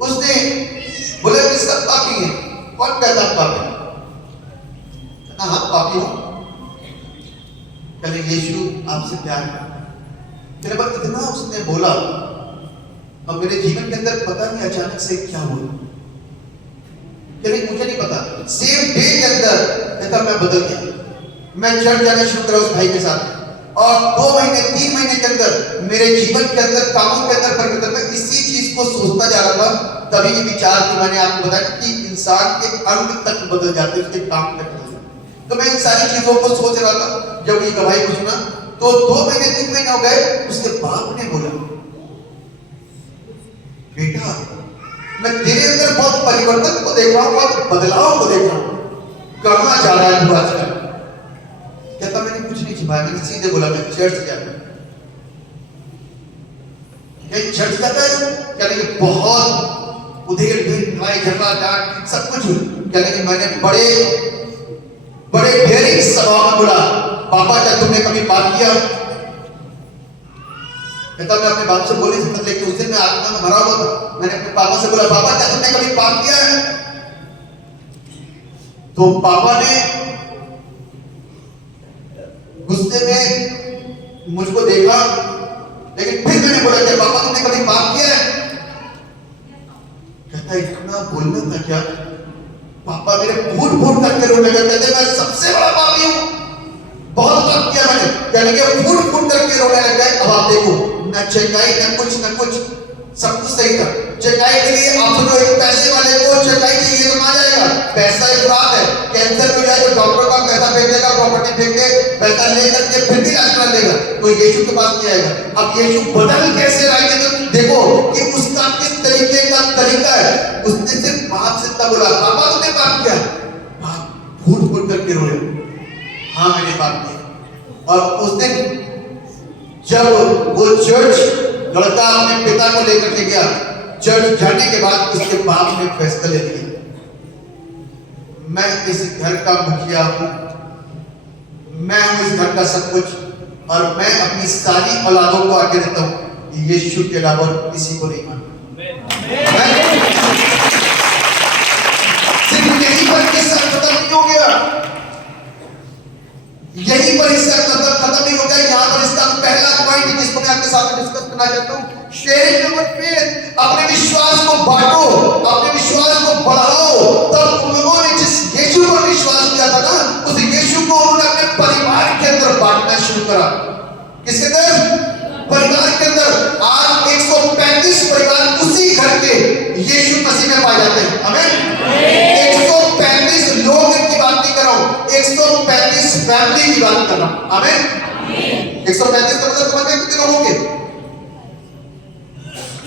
उसने बोला कि सब पापी हैं। कौन कहता पापी? हाँ पापी हूं। कहले यीशु आपसे प्यार है। मेरे बाद इतना उसने बोला और मेरे जीवन के अंदर पता नहीं अचानक से क्या हुआ, मुझे नहीं पता। सेम डे के अंदर कहता मैं बदल गया। मैं चर्च जाना शुरू करा उस भाई के साथ और 2 महीने 3 महीने के अंदर मेरे जीवन के अंदर, कामों के अंदर परिवर्तन। मैं इसी चीज को सोचता जा रहा था, तभी ये विचार कि मैंने आपको बताया कि इंसान के अंग तक बदल जाते, उसके काम तक बदल जाते। तो मैं इन सारी चीजों को सोच रहा था। जब ये गवाही को सुना तो 2 महीने 3 महीने हो गए। उसके बाप ने बोला, बेटा मैं तेरे अंदर बहुत परिवर्तन को देख रहा हूं, बहुत बदलाव को देख रहा हूं, कहां जा रहा है तू आजकल? कहता मैंने कुछ नहीं छिपाया, मैंने सीधे बोला मैं चर्च जाता हूं। चर्च जाता है? कहने कि बहुत उधेड़ लड़ाई झगड़ा डांट सब कुछ। कहने कि मैंने बड़े ढेरी सवाल में बोला, पापा क्या तुमने कभी बात किया? कहता मैं अपने बाप से बोल नहीं सकता, लेकिन उस दिन मैं आत्मा में भरा हुआ था। मैंने अपने पापा से बोला, पापा क्या तुमने कभी पाप किया है? तो पापा ने गुस्से में मुझको देखा, लेकिन फिर मैंने बोला क्या पापा तुमने कभी पाप किया है? कहता इतना बोलना था क्या? पापा मेरे फूट करके रोने लगे। कहते मैं सबसे बड़ा पापी हूं, बहुत पाप किया मैंने। कहने के फूट करके रोने लग गए। अब आप देखो, न चेकाई न कुछ सब कुछ सही था। चेकाई के लिए आप जो एक पैसे वाले को चेकाई चाहिए तो कहां जाएगा? पैसा एक बात है, कैंसर हो जाए तो डॉक्टर का पैसा फेंक देगा, प्रॉपर्टी फेंक दे, पैसा लेकर के फिर भी इलाज करा लेगा। तो यीशु के पास नहीं आएगा। अब यीशु बदल कैसे आएंगे? तो देखो कि उसका किस तरीके का तरीका है। उसने सिर्फ बाप से तब बोला, पापा तुमने पाप किया? बाप फूट करके रोए, हाँ मैंने पाप किया। और उस दिन जब वो चर्च लड़का अपने पिता को लेकर के गया, चर्च जाने के बाद उसके बाप ने फैसला ले लिया, मैं इस घर का मुखिया हूं, मैं हूं इस घर का सब कुछ, और मैं अपनी सारी औलादों को आगे देता हूं, यीशु के अलावा किसी को नहीं मानता। सिर्फ यही पर किस्सा खत्म नहीं हो गया, यही पर इसका खत्म नहीं हो गया। यहां पर इसका पहला पॉइंट जिसको मैं आपके साथ डिस्कस करना चाहता हूं, शेयरिंग योर फेथ। अपने विश्वास को बांटो, अपने विश्वास को बढ़ाओ। तब उन लोगों ने जिस यीशु पर विश्वास किया था ना, उस यीशु को उन्होंने अपने परिवार के अंदर बांटना शुरू करा। किसके अंदर? परिवार के अंदर। आज 135 परिवार उसी घर के यीशु मसीह में पाए जाते हैं। आमीन। 135 लोग की बात नहीं कर रहा हूं, 135 फैमिली की बात कर रहा हूं। आमीन। 135 का मतलब समझ में कितने लोग होंगे?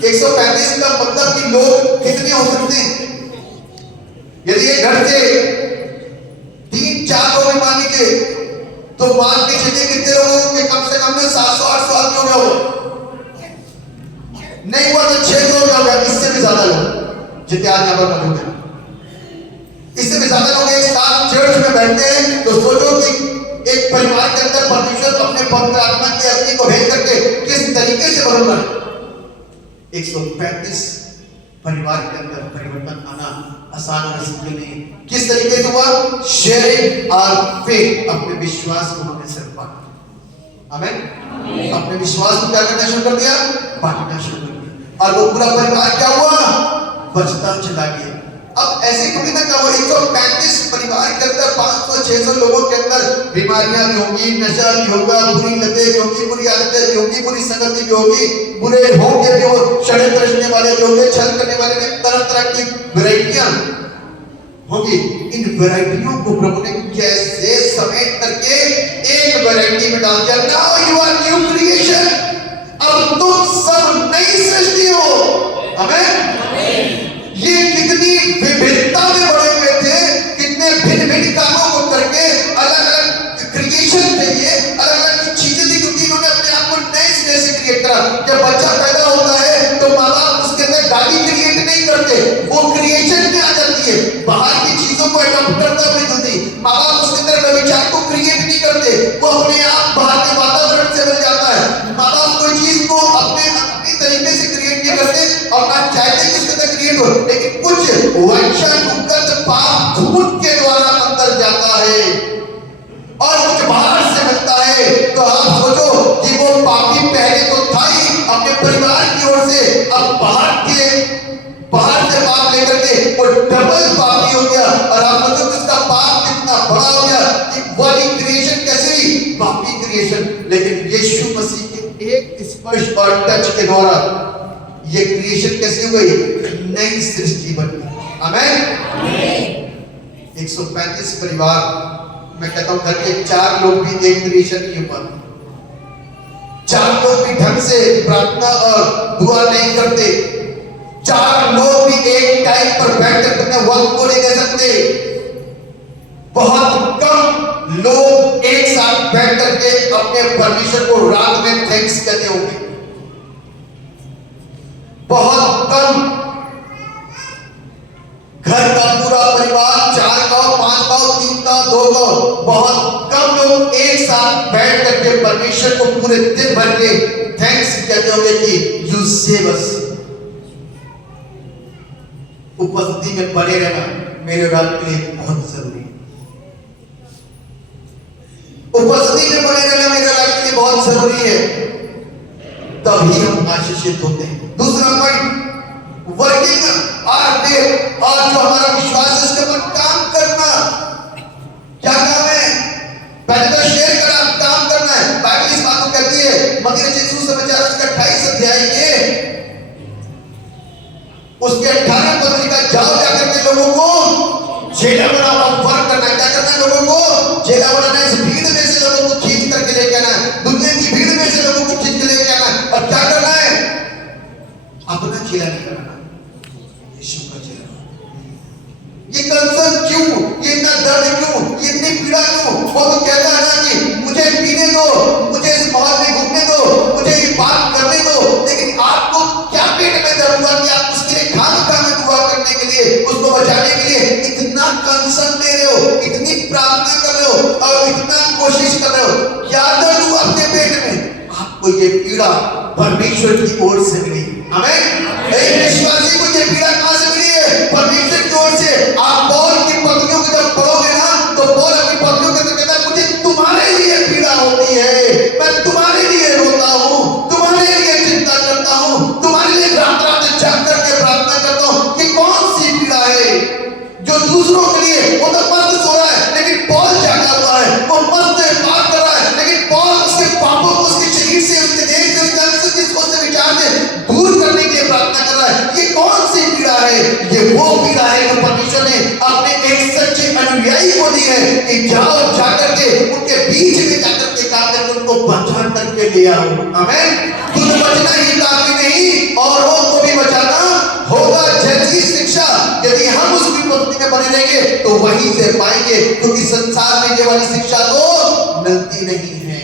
135 का मतलब कि लोग कितने हो सकते हैं? यदि एक घर से 3-4 लोग मान लीजिए, तो मान के चलिए कितने लोग होंगे? कम से कम 700-800 आदमी हो गया हो, नहीं हुआ तो 600 हो गया, इससे भी ज्यादा लोग जितने आज यहां पर मौजूद हैं, इससे भी ज्यादा लोग एक साथ चर्च में बैठते हैं। तो सोचो कि एक परिवार के अंदर परमेश्वर अपने पवित्र आत्मा की अग्नि को भेज करके किस तरीके से बदल रहा है। 135 परिवार के अंदर परिवर्तन आना आसान नहीं है। किस तरीके से हुआ? शेयरिंग और फेथ, अपने विश्वास को उन्होंने सिर्फ बांटा। आमीन। अपने विश्वास को क्या करना शुरू कर दिया? बांटना शुरू कर दिया, और वो पूरा परिवार क्या हुआ? बचता चला गया। अब ऐसे थोड़ी ना क्या हुआ, 135 परिवार के अंदर 500-600 लोगों के अंदर बीमारियां भी होंगी, नशा भी होगा, बुरी लतें भी होंगी, बुरी आदतें भी होंगी, बुरी संगति भी होगी, बुरे होंगे भी, वो षड्यंत्र रचने वाले भी होंगे, छल करने वाले भी, तरह की वैरायटियां होगी। इन वैरायटियों को प्रभु ने कैसे समेट करके एक वैरायटी में डाल दिया। Now you are new creation, अब तुम सब नई सृष्टि हो। आमीन। ये कितनी विभिन्नता में बड़े हुए थे, कितने भिन्न कामों को करके अलग-अलग क्रिएशन थे, ये अलग-अलग चीजें थी, क्योंकि इन्होंने अपने आप को नए सिरे से क्रिएट करा। जब बच्चा पैदा होता है तो माँ बाप उसके अंदर गाड़ी क्रिएट नहीं करते, चाहते हैं कि उसके अंदर क्रिएट हो, लेकिन कुछ वंशानुगत पाप खून के द्वारा अंदर जाता है और कुछ बाहर से मिलता है। तो आप सोचो कि वो पापी पहले तो था ही अपने परिवार की ओर से, अब बाहर से पाप लेकर के वो डबल पापी हो गया। और आप सोचो कि उसका पाप कितना बड़ा हो गया कि वाली क्रिएशन कैसे हुई, पापी क्रिएशन। लेकिन यीशु मसीह के एक स्पर्श और टच के द्वारा ये क्रिएशन कैसे हो गई, नई सृष्टि बन गई। आमीन। 135 परिवार, मैं कहता हूं घर के 4 लोग भी एक क्रिएशन के ऊपर, 4 लोग भी ढंग से प्रार्थना और दुआ नहीं करते, 4 लोग भी एक टाइम पर बैठकर अपने वक्त को नहीं दे सकते। बहुत कम लोग एक साथ बैठ करके अपने परमेश्वर को रात में थैंक्स कहते होंगे, बहुत कम। घर का पूरा परिवार 4 गांव 5 गांव 3 गांव 2 गांव, बहुत कम लोग एक साथ बैठ करके परमेश्वर को पूरे दिन भर के थैंक्स कहते होंगे कि यू सेव अस। उपस्थिति में बने रहना मेरे और आपके लिए बहुत जरूरी है। उपस्थिति में बने रहना मेरे और आपके लिए बहुत जरूरी है, तभी हम आशीषित होते हैं। दूसरा पॉइंट, वर्किंग आवर फेथ, और जो हमारा विश्वास है उसके ऊपर काम करना। क्या काम है? पहले तो शेयर करा, काम करना है। बाइबल इस बात को कहती है मत्ती रचित सुसमाचार उसका 28 अध्याय के उसके 18 पद लिखा, जाओ जाकर के लोगों को चेला बनाओ। वर्क करना, क्या करना है? लोगों को चेला बनाना है। इस भीड़ में से लोगों को खींच करके लेके आना है, दुनिया की भीड़ में से लोगों को खींच के लेके आना है। और क्या करना है? अपना चेला नहीं करना, यीशु का चेला। ये कंसर्न क्यों, ये इतना दर्द क्यों, ये इतनी पीड़ा क्यों? वो तो कहता है ना कि मुझे पीने दो, मुझे इस माहौल में घूमने दो, मुझे ये बात करने दो, लेकिन आपको क्या पेट में दर्द हुआ कि आप उसके लिए खाना दुआ करने के लिए, उसको बचाने के लिए इतना कंसर्न ले रहे हो, इतनी प्रार्थना कर रहे हो और इतना कोशिश कर रहे हो? क्या दर्द हुआ आपके पेट में? आपको ये पीड़ा परमेश्वर की ओर से मिली। आमीन। एक विश्वासी को ये पीड़ा कहां से मिली है? परमेश्वर की ओर से। आप पौल की पत्नियों को जब पढ़ोगे ना, तो पौल अपनी पत्नियों के कहता है मुझे तुम्हारे लिए पीड़ा होती है, मैं तुम्हारे लिए रोता हूं, तुम्हारे लिए चिंता करता हूं, तुम्हारे लिए रात रात जाग करके प्रार्थना करता हूं। ये कौन सी पीड़ा है जो दूसरों के लिए? वो तो मस्त सो रहा है लेकिन पौल जागा हुआ है, वो मस्त बात कर रहा है लेकिन पौल उसके पापों को उसके शरीर से, उसके देह से, उसके अंग से, उसके विचार से दूर करने के लिए प्रार्थना कर रहा है। ये कौन सी पीड़ा है? ये वो पीड़ा है जो परमेश्वर ने अपने एक सच्चे अनुयायी को दी है कि जाओ जाकर के उनके बीच में जाकर के काम करके उनको बचा करके ले आओ। आमीन। खुद बचना ही काफी नहीं, औरों को भी बचाना होगा। जैसी शिक्षा यदि हम उस विपत्ति में बने रहेंगे तो वहीं से पाएंगे, क्योंकि संसार में ये वाली शिक्षा तो मिलती नहीं है।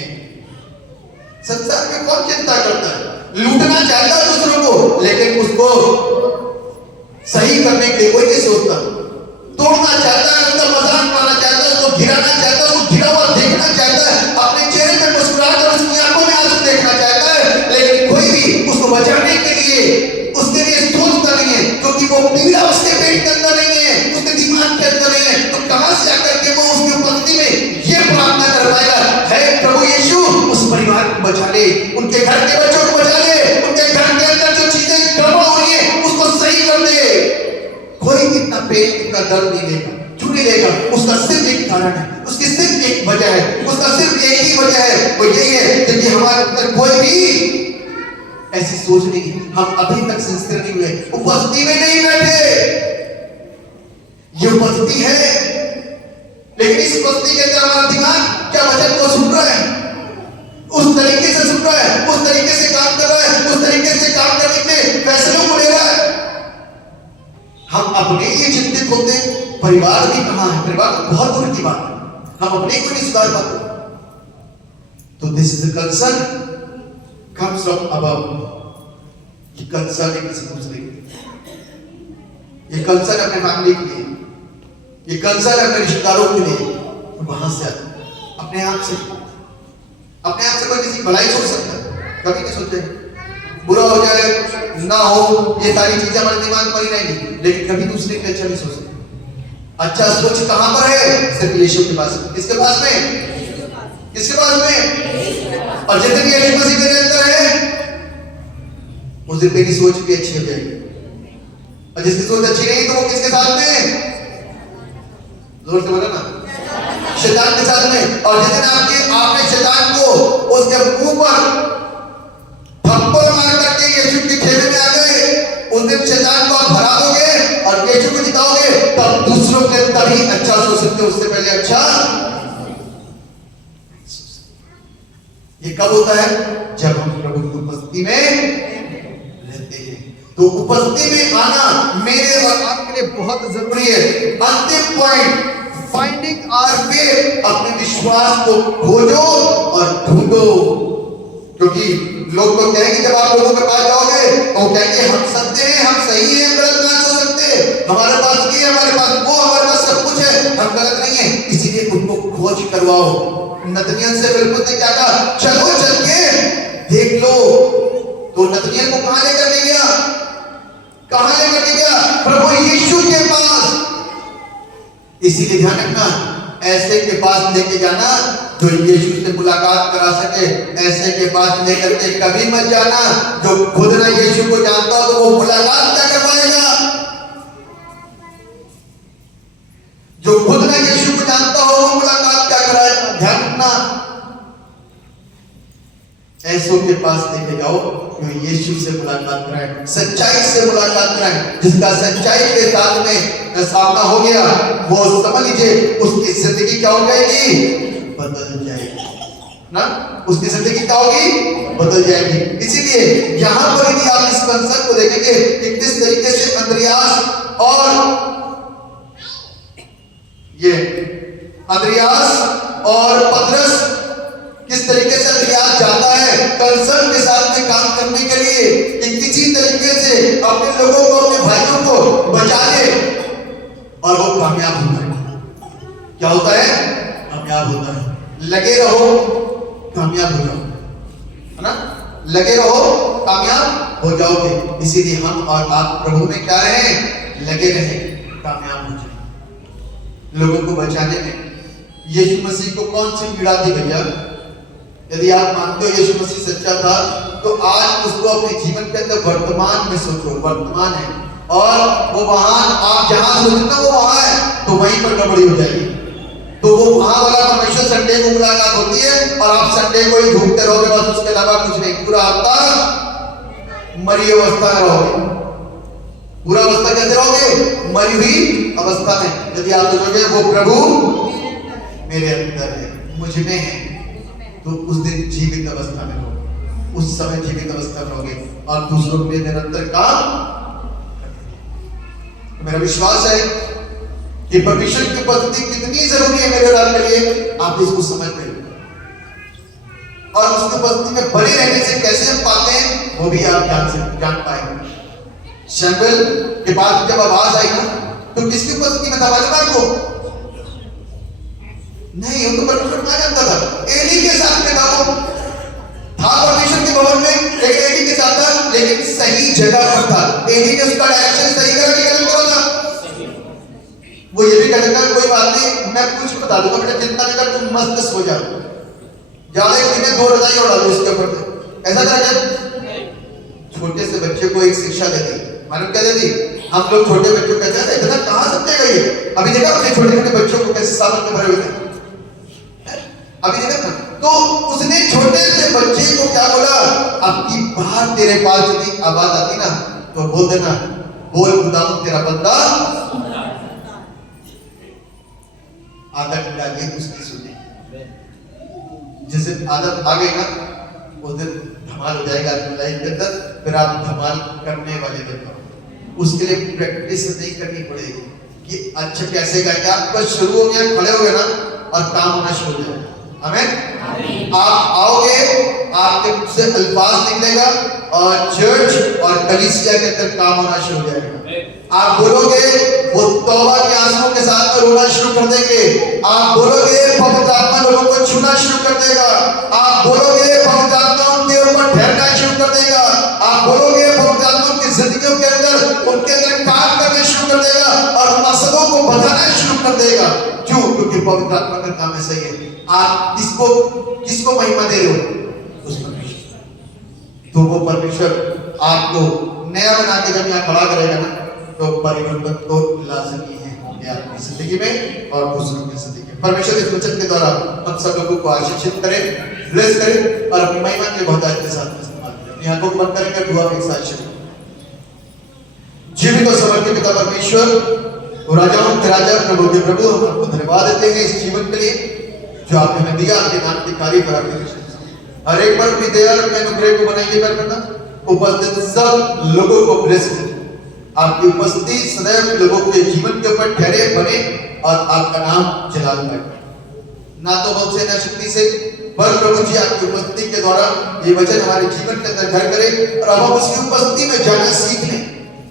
संसार में कौन चिंता करता है? लूटना चाहता है दूसरों को, लेकिन उसको सही करने के लिए कोई नहीं सोचता। तोड़ना चाहता है, उसका मजाक बनाना चाहता है, उसको गिराना चाहता है, उसको गिरा हुआ देखना चाहता है, अपने चेहरे में मुस्कुराहट और उसकी आंखों में आंसू देखना चाहता है, लेकिन कोई भी उसको बचाने के लिए उसके लिए सोचता नहीं है, क्योंकि वो पीड़ा उसके पेट के अंदर नहीं है, उसके दिमाग के अंदर नहीं है। तो कहां से आकर के वो उसकी उपस्थिति में ये प्रार्थना कर पाएगा, हे प्रभु यीशु उस परिवार को बचा ले, उनके घर के बच्चों को बचा ले, उनके घर के अंदर जो चीजें गड़बड़ हो रही है उसको सही कर दे। कोई इतना पेट का दर्द नहीं लेगा, क्यों नहीं लेगा? उसका सिर्फ एक कारण है, उसकी सिर्फ एक वजह है, उसका सिर्फ एक ही वजह है, वो यही है क्योंकि हमारे अंदर कोई भी ऐसी सोच नहीं है। हम अभी तक सिंसियर नहीं हुए, उपस्थिति में नहीं बैठे। ये उपस्थिति है, लेकिन इस उपस्थिति के अंदर हमारा दिमाग क्या वचन को सुन रहा है, उस तरीके से सुन रहा है, उस तरीके से काम कर रहा है, उस तरीके से काम करने के फैसलों को ले रहा है। हम अपने लिए चिंतित होते हैं, परिवार भी कहां है? परिवार तो बहुत दूर की बात है, हम अपने को नहीं सुधार पाते। तो this is the concern comes from above. ये कंसर्न है किसी दूसरे के लिए, ये कंसर्न अपने फैमिली के लिए, ये कंसर्न अपने रिश्तेदारों के लिए। और वहां से अपने आप से कोई किसी की भलाई सोच सकता है? कभी नहीं सोचते। बुरा हो जाए ना हो, ये सारी चीजें हमारे दिमाग में ही रहेंगी, लेकिन कभी दूसरे के अच्छा नहीं सोच सकते। अच्छा सोच कहां पर है? सिर्फ यीशु के पास। किसके पास में? किसके पास में? और जितनी यीशु मसीह मेरे अंदर है उस दिन मेरी सोच भी अच्छी हो जाएगी। और जिसकी सोच अच्छी नहीं तो वो किसके साथ में? जोर से बोलो ना, शैतान के साथ में। और जिस दिन आपने शैतान को उसके मुंह पर थप्पड़ मार करके यीशु के खेमे में आ गए, उस दिन शैतान को आप हरा दोगे और यीशु को जिताओगे, तब दूसरों के तभी अच्छा सोच सकते हो, उससे पहले अच्छा। ये कब होता है? जब हम प्रभु की उपस्थिति में रहते हैं। तो उपस्थिति में आना मेरे और आपके लिए बहुत जरूरी है। अंतिम पॉइंट, फाइंडिंग आवर फेथ, अपने विश्वास को खोजो और ढूंढो। क्योंकि लोग तो कहेंगे, जब आप लोगों के पास जाओगे तो कहेंगे हम सत्य हैं, हम सही हैं, हम गलत नहीं हो सकते, हमारे पास ये, हमारे पास वो, हमारे पास सब कुछ है, हम गलत नहीं है। इसीलिए उनको खोज करवाओ। नतनियल से फिलिप्पुस ने क्या कहा? चलो चल के देख लो। तो नतनियल को कहां लेकर के गया? कहां लेकर के गया? प्रभु यीशु के पास। इसीलिए ध्यान रखना, ऐसे के पास लेके जाना जो यीशु से मुलाकात करा सके। ऐसे के पास लेकर के कभी मत जाना जो खुद ना यीशु को जानता हो, तो वो मुलाकात क्या करवाएगा? जो खुद ना यीशु को जानता हो वो मुलाकात क्या कराएगा? ध्यान रखना, ऐसों के पास लेके जाओ जो यीशु से मुलाकात कराए, सच्चाई से मुलाकात कराए। जिसका सच्चाई के साथ में सामना हो गया, वो समझ लीजिए उसकी जिंदगी क्या हो जाएगी? बदल जाएगी ना। उसकी जिंदगी क्या होगी? बदल जाएगी। इसीलिए यहां पर यदि आप इस कंसेप्ट को देखेंगे कि किस तरीके से अंद्रियास और पतरस किस तरीके से अंद्रियास जाता है कंसर्न के साथ में काम करने के लिए कि किसी तरीके से अपने लोगों को, अपने भाइयों को बचा ले, और वो कामयाब होता है। क्या होता है? कामयाब होता है। लगे रहो, कामयाब हो जाओ, है ना? लगे रहो, कामयाब हो जाओगे। इसीलिए हम और आप प्रभु में क्या रहे? लगे रहे, कामयाब हो जाए। लोगों को बचाने में यीशु मसीह को कौन सी पीड़ा थी भैया? यदि आप मानते हो यीशु मसीह सच्चा था, तो आज उसको अपने जीवन के अंदर वर्तमान में सोचो। वर्तमान है और वो वहां, आप जहां सोचते हो वो वहां है, तो वहीं पर गड़बड़ी हो जाएगी। तो वो वहां वाला परमेश्वर संडे को मुलाकात होती है और आप संडे को ही ढूंढते रहोगे, बस उसके अलावा कुछ नहीं। पूरा हफ्ता मरी अवस्था में रहोगे। पूरा अवस्था कैसे रहोगे? मरी हुई अवस्था में। यदि आप सोचोगे वो प्रभु मेरे अंदर है, मुझ में है, तो उस दिन जीवित अवस्था में रहोगे, उस समय जीवित अवस्था में रहोगे और दूसरों के निरंतर काम। मेरा विश्वास है कि परमेश्वर की उपस्थिति कितनी जरूरी है मेरे और आपके लिए, आप इसको समझ गए। और उसकी उपस्थिति में बने रहने से कैसे हम पाते हैं वो भी आप जान पाएंगे। शैमुएल के पास जब आवाज आई ना, तो किसकी उपस्थिति में था मालूम आपको? नहीं, उनको परमेश्वर क्या जानता था? एली के साथ में था। वो था परमेश्वर के भवन में, लेकिन एली के साथ था, लेकिन सही जगह पर था। एली ने उसका डायरेक्शन सही करा कि गलत करा था? वो ये भी कहता था कोई बात नहीं, मैं कुछ बता दूंगा बेटा, चिंता नहीं कर, तुम मस्त सो जाओ, ज्यादा एक दिन 2 रजाई उड़ा दो इसके ऊपर। ऐसा करेगा? छोटे से बच्चे को एक शिक्षा देती, मालूम क्या देती? हम लोग छोटे बच्चों को कहते हैं इतना कहां समझेगा ये? अभी देखा अपने छोटे छोटे बच्चों को कैसे सावन में भरे हुए थे, अभी देखा ना? तो उसने छोटे से बच्चे को क्या बोला? अब की बार तेरे पास यदि आवाज आती ना, तो बोल देना, बोल खुदावंद तेरा बंदा आदत डालिए उसकी सुने। जैसे आदत आ गई ना, उस दिन धमाल हो जाएगा लाइफ के अंदर, फिर आप धमाल करने वाले बन जाओ। उसके लिए प्रैक्टिस नहीं करनी पड़ेगी कि अच्छा कैसे गाएंगे। आप बस शुरू हो गया, खड़े हो गए ना, और काम होना शुरू हो जाएगा। आमीन। आप आओगे, आपके मुख से अल्फाज निकलेगा और चर्च और कलीसिया के अंदर काम होना शुरू हो जाएगा। आप बोलोगे, वो तौबा के आंसुओं के साथ में रोना शुरू कर देंगे। आप बोलोगे, पवित्र आत्मा लोगों को छूना शुरू कर देगा। आप बोलोगे, पवित्र आत्मा उनके ऊपर ठहरना शुरू कर देगा। आप बताना शुरू कर देगा। क्यों? क्योंकि पवित्र आत्मा का काम ऐसा ही है। आप किसको महिमा दे रहे हो? उस परमेश्वर। तो वो परमेश्वर आपको नया बना के जब यहाँ खड़ा करेगा ना, तो परिवर्तन तो लाजमी है आपकी जिंदगी में और दूसरों की जिंदगी में। परमेश्वर इस वचन के द्वारा हम सब लोगों को आशीषित करे, ब्लेस करे और अपनी महिमा के बहुतायत के साथ इस्तेमाल करे। अपनी आंखों को बंद करके दुआ के साथ शुरू। जीवित और समर्थ पिता परमेश्वर, राजाओं के राजा, प्रभु के प्रभु, हम आपको धन्यवाद देते हैं इस जीवन के लिए जो आपने हमें दिया। आपके नाम की तारीफ और आपके हर एक पर अपनी दया और अपने अनुग्रह को बनाइए करना। उपस्थित सब लोगों को ब्लेस करें। आपकी उपस्थिति सदैव लोगों के जीवन के ऊपर ठहरे बने और आपका नाम जलाल पाए। ना तो बल से ना शक्ति से, पर प्रभु जी आपकी उपस्थिति के द्वारा ये वचन हमारे जीवन के अंदर घर करे और अब हम उसकी उपस्थिति में जाना सीख लें।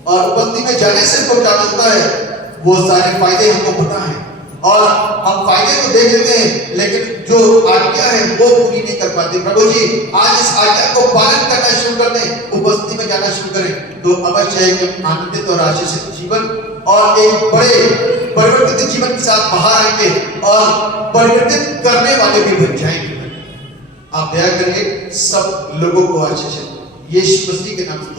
और उपस्थिति में जाने से हमको क्या मिलता है, वो सारे फायदे हमको पता है और हम फायदे तो देख लेते हैं, लेकिन जो आज्ञा है वो पूरी नहीं कर पाते। प्रभु जी आज इस आज्ञा को पालन करना शुरू कर दें, उपस्थिति में जाना शुरू करें, तो अवश्य है कि आनंदित और आशीषित जीवन और एक बड़े परिवर्तित जीवन के साथ बाहर आएंगे और परिवर्तित करने वाले भी बन जाएंगे। आप दया करके सब लोगों को आशीषित यीशु मसीह के नाम से